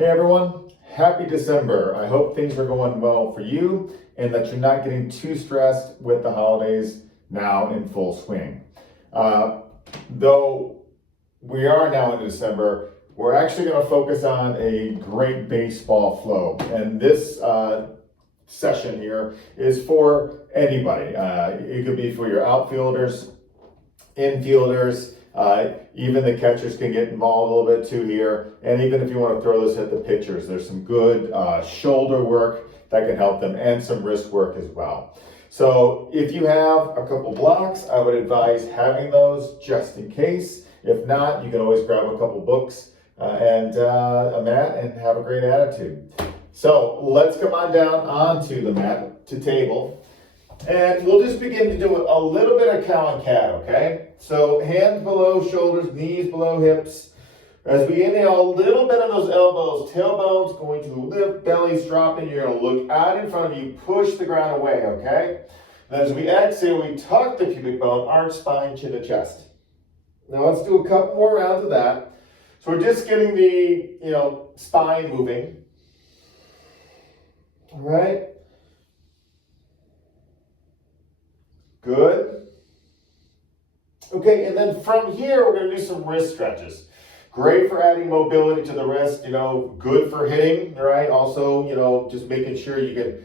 Hey everyone, happy December. I hope things are going well for you and that you're not getting too stressed with the holidays now in full swing. Though we are now in December, we're actually going to focus on a great baseball flow. And this session here is for anybody. It could be for your outfielders, infielders, even the catchers can get involved a little bit too here. And even if you want to throw this at the pitchers, there's some good shoulder work that can help them and some wrist work as well. So if you have a couple blocks, I would advise having those just in case. If not, you can always grab a couple books and a mat and have a great attitude. So let's come on down onto the mat to table. And we'll just begin to do a little bit of cow and cat, okay? So hands below shoulders, knees below hips. As we inhale, a little bit of those elbows, tailbones going to lift, belly's dropping. You're going to look out in front of you, push the ground away, okay? And as we exhale, we tuck the pubic bone, arch spine, chin to chest. Now let's do a couple more rounds of that. So we're just getting the, spine moving. All right? Good. Okay, and then from here, we're going to do some wrist stretches. Great for adding mobility to the wrist, good for hitting, right? Also, just making sure you can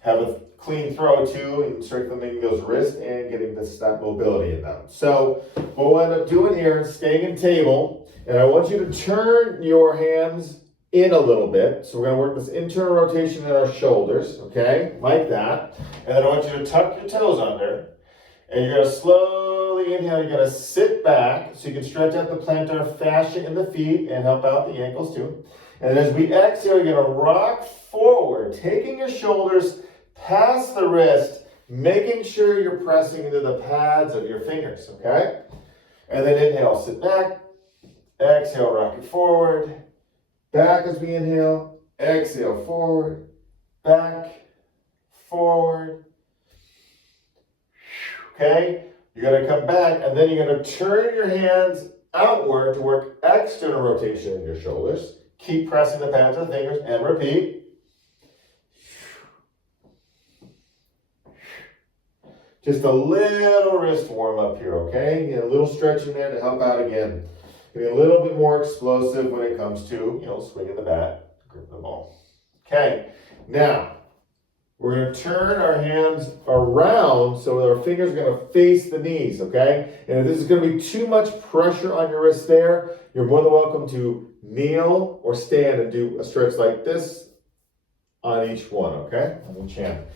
have a clean throw too and strengthening those wrists and getting that mobility in them. So what we'll end up doing here is staying in table, and I want you to turn your hands in a little bit. So we're going to work this internal rotation in our shoulders, okay? Like that. And then I want you to tuck your toes under. And you're going to slowly inhale. You're going to sit back so you can stretch out the plantar fascia in the feet and help out the ankles too. And as we exhale, you're going to rock forward, taking your shoulders past the wrist, making sure you're pressing into the pads of your fingers, okay? And then inhale, sit back. Exhale, rock it forward. Back as we inhale, exhale, forward, back, forward. Okay, you're going to come back and then you're going to turn your hands outward to work external rotation in your shoulders. Keep pressing the pads of the fingers and repeat. Just a little wrist warm up here, okay? Get a little stretch in there to help out again. Getting a little bit more explosive when it comes to, swinging the bat, gripping the ball. Okay, now we're going to turn our hands around so our fingers are going to face the knees, okay? And if this is going to be too much pressure on your wrist there, you're more than welcome to kneel or stand and do a stretch like this on each one, okay? On each hand.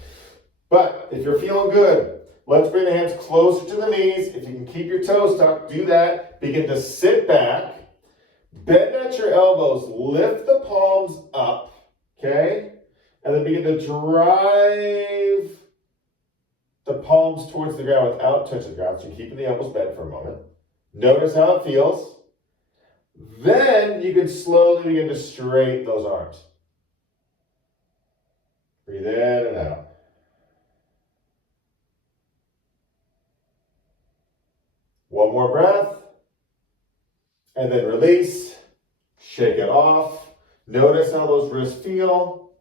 But if you're feeling good, let's bring the hands closer to the knees. If you can keep your toes tucked, do that. Begin to sit back, bend at your elbows, lift the palms up, okay? And then begin to drive the palms towards the ground without touching the ground. So you're keeping the elbows bent for a moment. Notice how it feels. Then you can slowly begin to straighten those arms. Breathe in and out. One more breath. And then release. Shake it off. Notice how those wrists feel.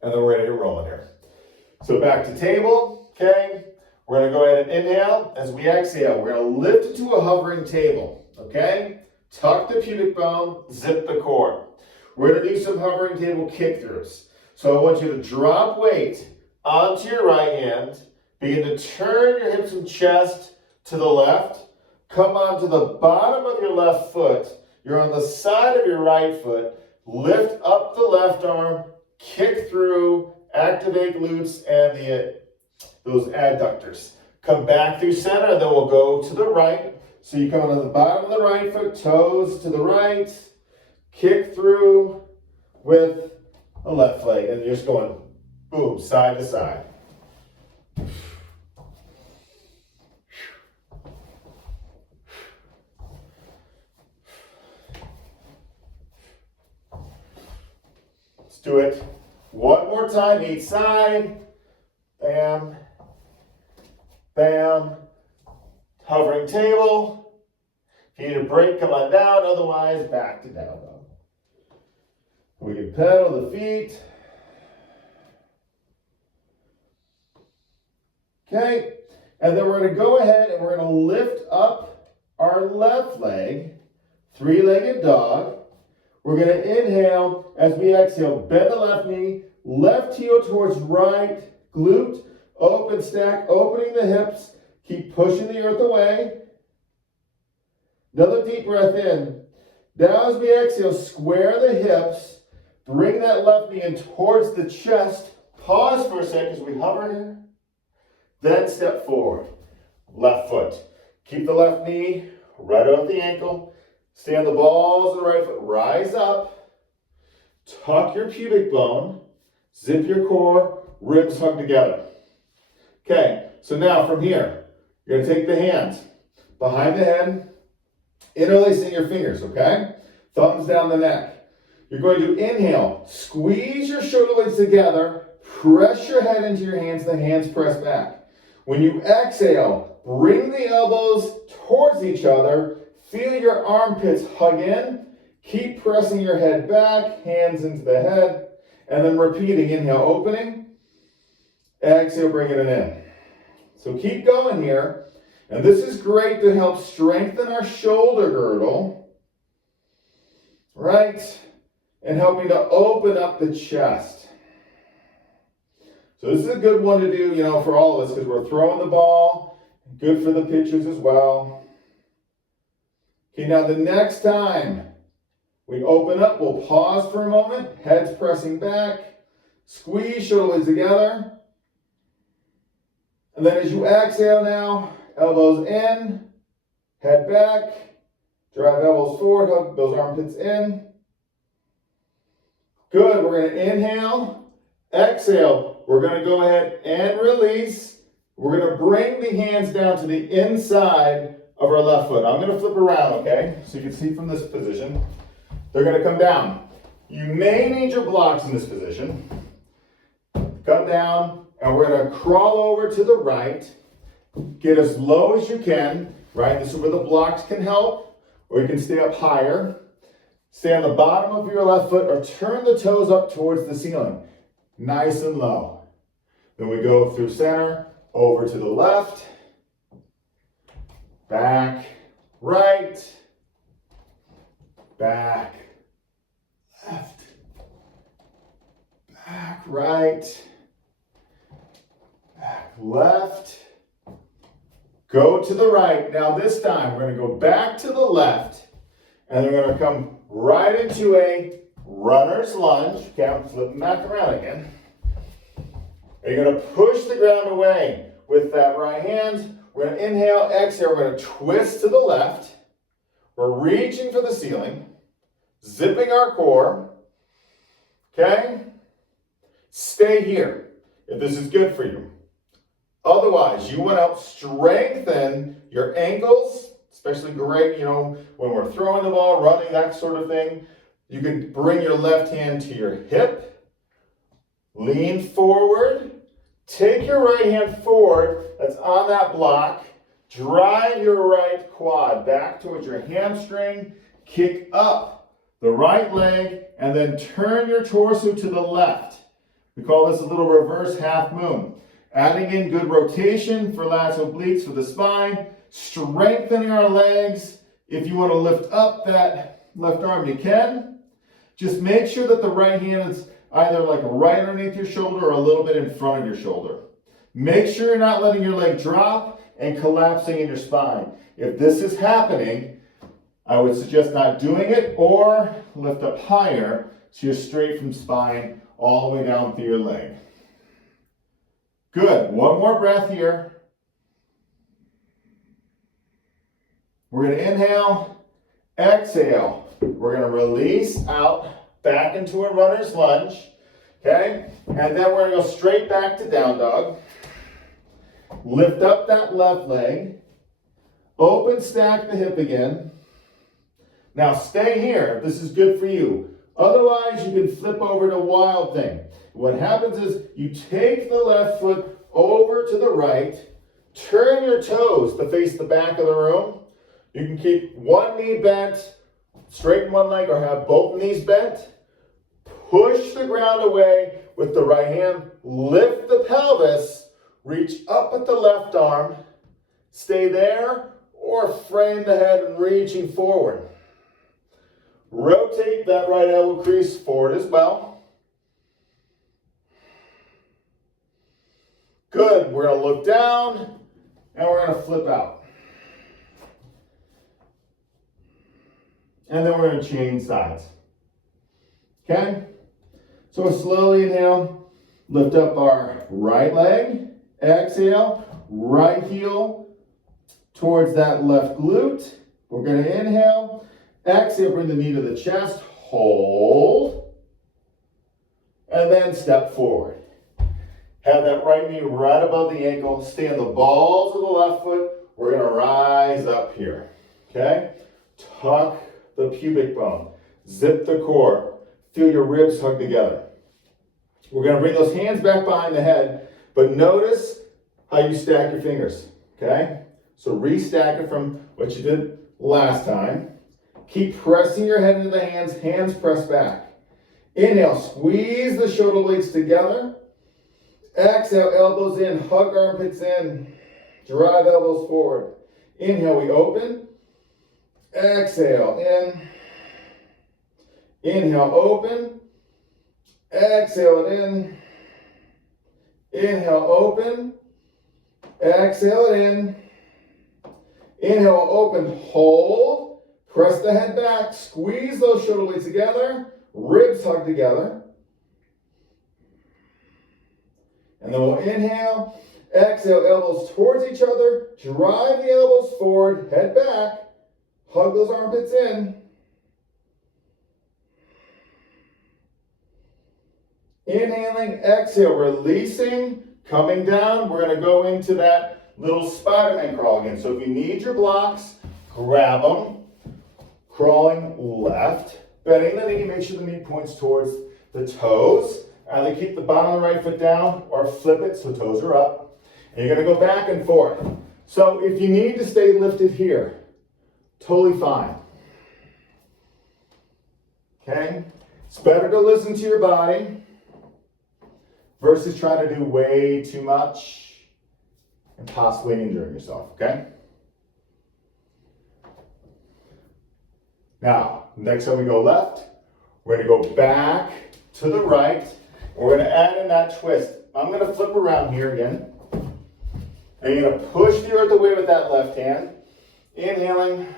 And then we're going to get rolling here. So back to table, okay? We're going to go ahead and inhale. As we exhale, we're going to lift it to a hovering table, okay? Tuck the pubic bone, zip the core. We're going to do some hovering table kick throughs. So I want you to drop weight onto your right hand. Begin to turn your hips and chest to the left. Come onto the bottom of your left foot. You're on the side of your right foot. Lift up the left arm. Kick through, activate glutes and those adductors. Come back through center, and then we'll go to the right. So you come on the bottom of the right foot, toes to the right, kick through with a left leg, and you're just going boom, side to side. Let's do it one more time, each side. Bam, bam. Hovering table. If you need a break, come on down. Otherwise, back to down dog. We can pedal the feet. Okay, and then we're going to go ahead and we're going to lift up our left leg, three-legged dog. We're going to inhale as we exhale, bend the left knee, left heel towards right, glute, open stack, opening the hips, keep pushing the earth away. Another deep breath in. Now as we exhale, square the hips, bring that left knee in towards the chest. Pause for a second as we hover here. Then step forward. Left foot. Keep the left knee right off the ankle. Stand the balls of the right foot. Rise up. Tuck your pubic bone. Zip your core. Ribs hug together. Okay, so now from here, you're going to take the hands behind the head, interlacing your fingers, okay? Thumbs down the neck. You're going to inhale, squeeze your shoulder blades together, press your head into your hands, the hands press back. When you exhale, bring the elbows towards each other, feel your armpits hug in, keep pressing your head back, hands into the head, and then repeating, inhale, opening, exhale, bringing it in. So keep going here, and this is great to help strengthen our shoulder girdle, right? And helping to open up the chest. So this is a good one to do, for all of us because we're throwing the ball. Good for the pitchers as well. Okay, now the next time we open up, we'll pause for a moment. Heads pressing back. Squeeze shoulder blades together. And then as you exhale now, elbows in, head back. Drive elbows forward, hug those armpits in. Good, we're going to inhale, exhale. We're going to go ahead and release. We're going to bring the hands down to the inside of our left foot. I'm going to flip around, okay? So you can see from this position. They're going to come down. You may need your blocks in this position. Come down, and we're going to crawl over to the right. Get as low as you can, right? This is where the blocks can help, or you can stay up higher. Stay on the bottom of your left foot or turn the toes up towards the ceiling. Nice and low. Then we go through center, over to the left, back, right, back, left, back, right, back, left. Go to the right. Now this time we're going to go back to the left and then we're going to come right into a runner's lunge. Okay, I'm flipping back around again. And you're going to push the ground away with that right hand. We're going to inhale, exhale. We're going to twist to the left. We're reaching for the ceiling, zipping our core. Okay? Stay here if this is good for you. Otherwise, you want to help strengthen your ankles, especially great, when we're throwing the ball, running, that sort of thing. You can bring your left hand to your hip, lean forward, take your right hand forward, that's on that block, drive your right quad back towards your hamstring, kick up the right leg, and then turn your torso to the left. We call this a little reverse half moon. Adding in good rotation for lats obliques for the spine, strengthening our legs. If you want to lift up that left arm, you can. Just make sure that the right hand is either like right underneath your shoulder or a little bit in front of your shoulder. Make sure you're not letting your leg drop and collapsing in your spine. If this is happening, I would suggest not doing it or lift up higher so you're straight from spine all the way down through your leg. Good. One more breath here. We're going to inhale, exhale. We're going to release out back into a runner's lunge. Okay? And then we're going to go straight back to down dog. Lift up that left leg. Open stack the hip again. Now stay here if this is good for you. Otherwise, you can flip over to wild thing. What happens is you take the left foot over to the right, turn your toes to face the back of the room. You can keep one knee bent, straighten one leg, or have both knees bent. push the ground away with the right hand, lift the pelvis, reach up with the left arm, stay there, or frame the head and reaching forward. Rotate that right elbow crease forward as well. Good, we're gonna look down and we're gonna flip out. And then we're gonna change sides. Okay? So slowly inhale, lift up our right leg, exhale, right heel towards that left glute. We're gonna inhale, exhale, bring the knee to the chest, hold, and then step forward. Have that right knee right above the ankle, stay on the balls of the left foot. We're gonna rise up here, okay? Tuck the pubic bone, zip the core, feel your ribs hug together. We're gonna bring those hands back behind the head, but notice how you stack your fingers, okay? So restack it from what you did last time. Keep pressing your head into the hands, hands press back. Inhale, squeeze the shoulder blades together. Exhale, elbows in, hug armpits in, drive elbows forward. Inhale, we open. Exhale, in. Inhale, open. Exhale it in. Inhale, open. Exhale it in. Inhale, open, hold. Press the head back, squeeze those shoulder blades together, ribs hug together. And then we'll inhale, exhale, elbows towards each other, drive the elbows forward, head back, hug those armpits in. Inhaling, exhale, releasing, coming down. We're going to go into that little Spider-Man crawl again. So if you need your blocks, grab them. Crawling left, bending the knee, make sure the knee points towards the toes. Either keep the bottom of the right foot down or flip it so toes are up. And you're gonna go back and forth. So if you need to stay lifted here, totally fine. Okay? It's better to listen to your body versus trying to do way too much and possibly injuring yourself, okay? Now, next time we go left, we're gonna go back to the right. We're gonna add in that twist. I'm gonna flip around here again. And you're gonna push the earth away with that left hand. Inhaling,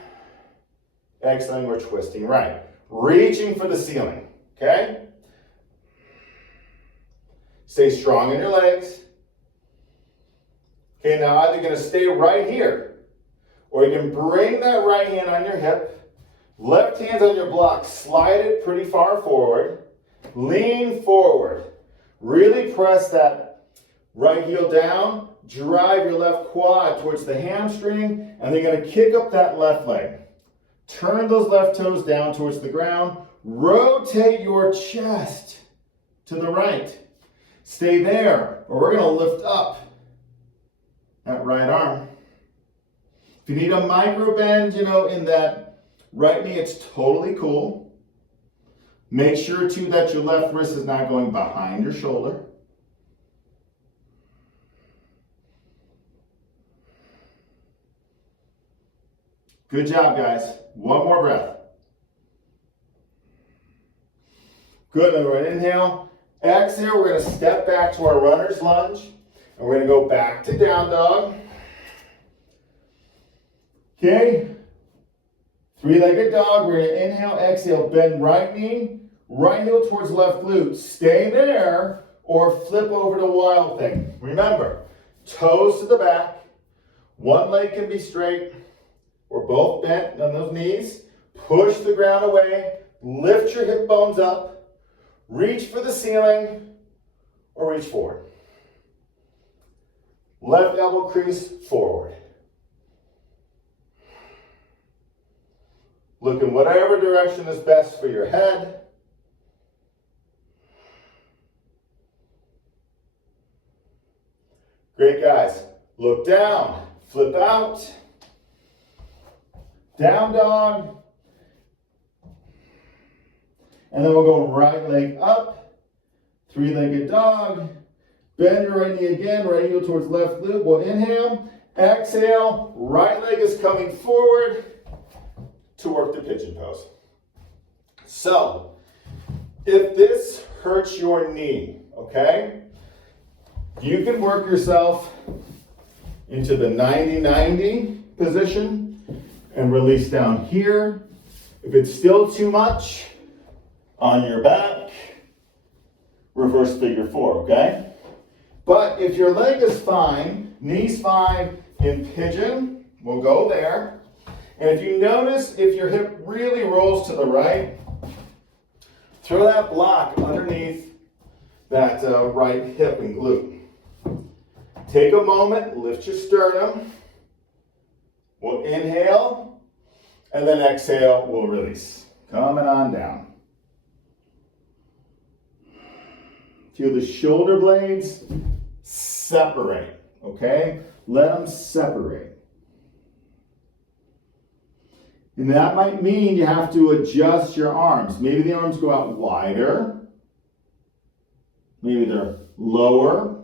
exhaling, we're twisting right. Reaching for the ceiling, okay? Stay strong in your legs. Okay, now either gonna stay right here, or you can bring that right hand on your hip. Left hand on your block, slide it pretty far forward, lean forward. Really press that right heel down, drive your left quad towards the hamstring, and then you're gonna kick up that left leg. Turn those left toes down towards the ground, rotate your chest to the right. Stay there, or we're gonna lift up that right arm. If you need a micro bend, in that right knee, it's totally cool. Make sure too that your left wrist is not going behind your shoulder. Good job, guys. One more breath. Good, then we're gonna inhale. Exhale, we're gonna step back to our runner's lunge. And we're gonna go back to down dog. Okay. Three-legged dog, we're gonna inhale, exhale, bend right knee, right heel towards left glute. Stay there or flip over to wild thing. Remember, toes to the back, one leg can be straight. We're both bent on those knees. Push the ground away, lift your hip bones up, reach for the ceiling or reach forward. Left elbow crease forward. Look in whatever direction is best for your head. Great, guys. Look down, flip out, down dog. And then we'll go right leg up, three-legged dog. Bend your right knee again, right heel towards left glute. We'll inhale, exhale, right leg is coming forward to work the pigeon pose. So, if this hurts your knee, okay, you can work yourself into the 90-90 position and release down here. If it's still too much, on your back, reverse figure four, okay? But if your leg is fine, knee's fine, in pigeon, we'll go there. And if you notice, if your hip really rolls to the right, throw that block underneath that right hip and glute. Take a moment, lift your sternum. We'll inhale, and then exhale, we'll release. Coming on down. Feel the shoulder blades separate, okay? Let them separate. And that might mean you have to adjust your arms. Maybe the arms go out wider. Maybe they're lower.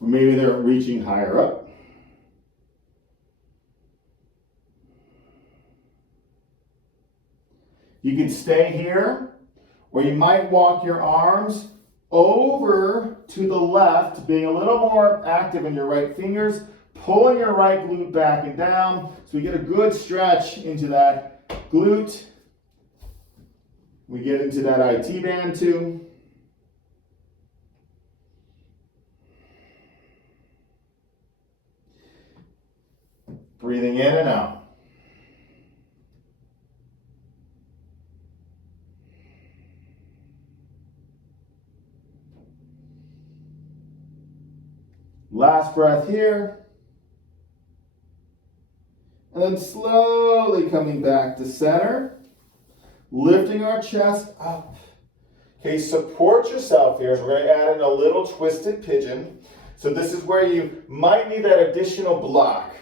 Or maybe they're reaching higher up. You can stay here, or you might walk your arms over to the left, being a little more active in your right fingers, pulling your right glute back and down, so we get a good stretch into that glute. We get into that IT band too. Breathing in and out. Last breath here. And then slowly coming back to center. Lifting our chest up. Okay, support yourself here. So we're going to add in a little twisted pigeon. So this is where you might need that additional block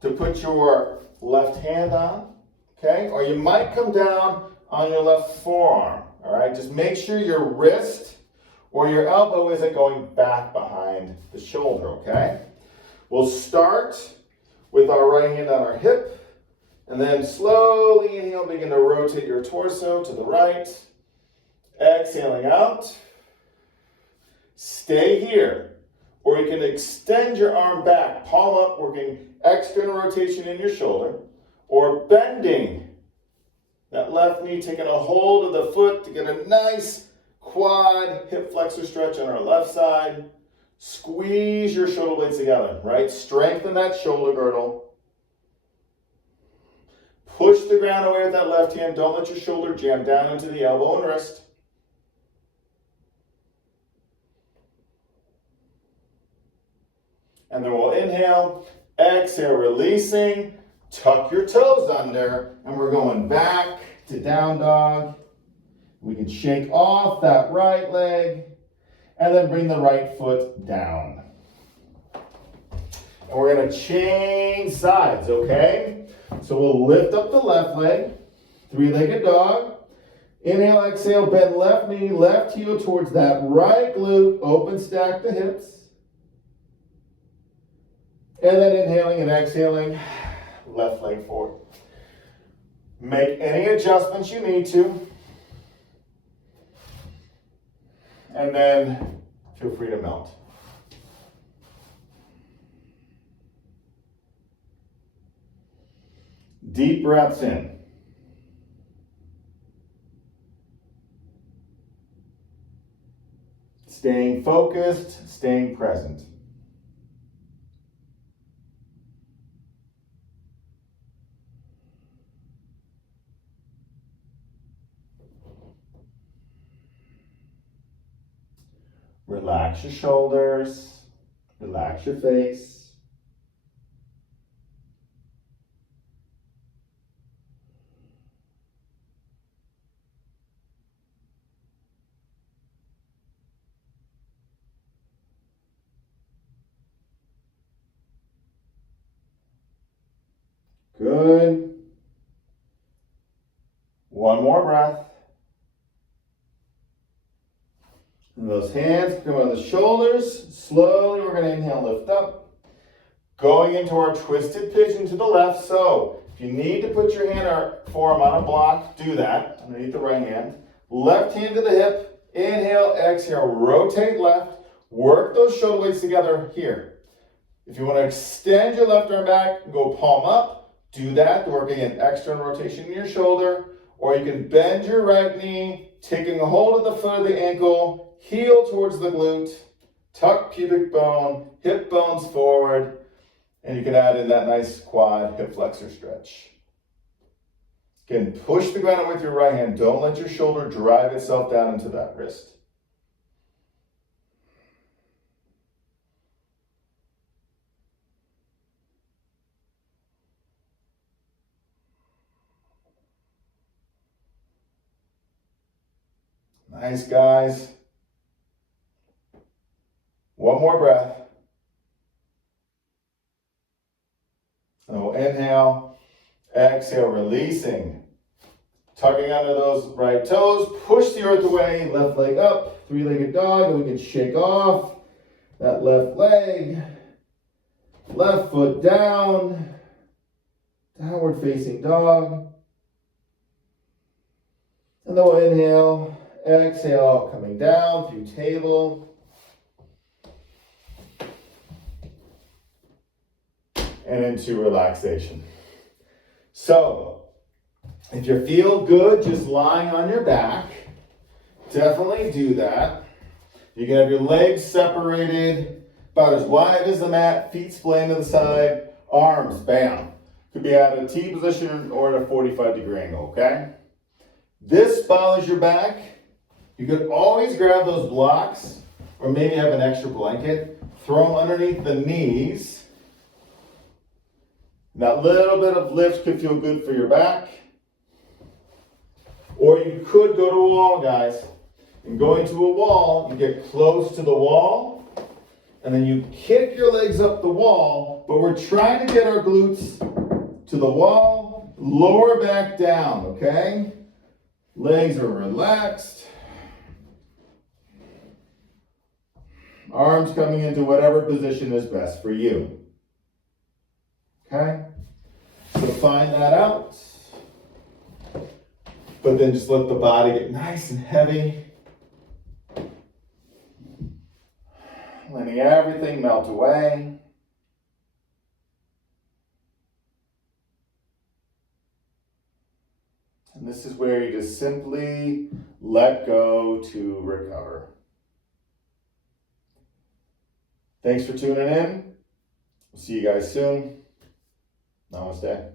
to put your left hand on. Okay, or you might come down on your left forearm. All right, just make sure your wrist or your elbow isn't going back behind the shoulder, okay? We'll start with our right hand on our hip, and then slowly inhale, begin to rotate your torso to the right. Exhaling out. Stay here. Or you can extend your arm back, palm up, working external rotation in your shoulder, or bending that left knee, taking a hold of the foot to get a nice quad hip flexor stretch on our left side. Squeeze your shoulder blades together, right? Strengthen that shoulder girdle. Push the ground away with that left hand. Don't let your shoulder jam down into the elbow and wrist. And then we'll inhale, exhale, releasing. Tuck your toes under, and we're going back to down dog. We can shake off that right leg, and then bring the right foot down. And we're going to change sides, okay? So we'll lift up the left leg, three-legged dog. Inhale, exhale, bend left knee, left heel towards that right glute. Open, stack the hips. And then inhaling and exhaling, left leg forward. Make any adjustments you need to. And then feel free to melt. Deep breaths in. Staying focused, staying present. Relax your shoulders, relax your face. Good. One more breath. And those hands come on the shoulders. Slowly, we're going to inhale, lift up. Going into our twisted pigeon to the left. So if you need to put your hand or forearm on a block, do that underneath the right hand. Left hand to the hip. Inhale, exhale, rotate left. Work those shoulder blades together here. If you want to extend your left arm back, go palm up. Do that, working an external rotation in your shoulder. Or you can bend your right knee, taking a hold of the foot of the ankle, heel towards the glute, tuck pubic bone, hip bones forward, and you can add in that nice quad hip flexor stretch. Again, push the ground with your right hand. Don't let your shoulder drive itself down into that wrist. Nice, guys. One more breath. And we'll inhale, exhale, releasing. Tucking under those right toes, push the earth away, left leg up, three-legged dog, and we can shake off that left leg. Left foot down, downward facing dog. And then we'll inhale, exhale, coming down through table. And into relaxation. So, if you feel good just lying on your back, definitely do that. You can have your legs separated, about as wide as the mat, feet splaying to the side, arms, bam. Could be at a T position or at a 45-degree angle, okay? This bothers your back. You could always grab those blocks, or maybe have an extra blanket, throw them underneath the knees. That little bit of lift could feel good for your back. Or you could go to a wall, guys. And going to a wall, you get close to the wall, and then you kick your legs up the wall, but we're trying to get our glutes to the wall, lower back down, okay? Legs are relaxed. Arms coming into whatever position is best for you. Okay? So find that out. But then just let the body get nice and heavy. Letting everything melt away. And this is where you just simply let go to recover. Thanks for tuning in. We'll see you guys soon. Namaste.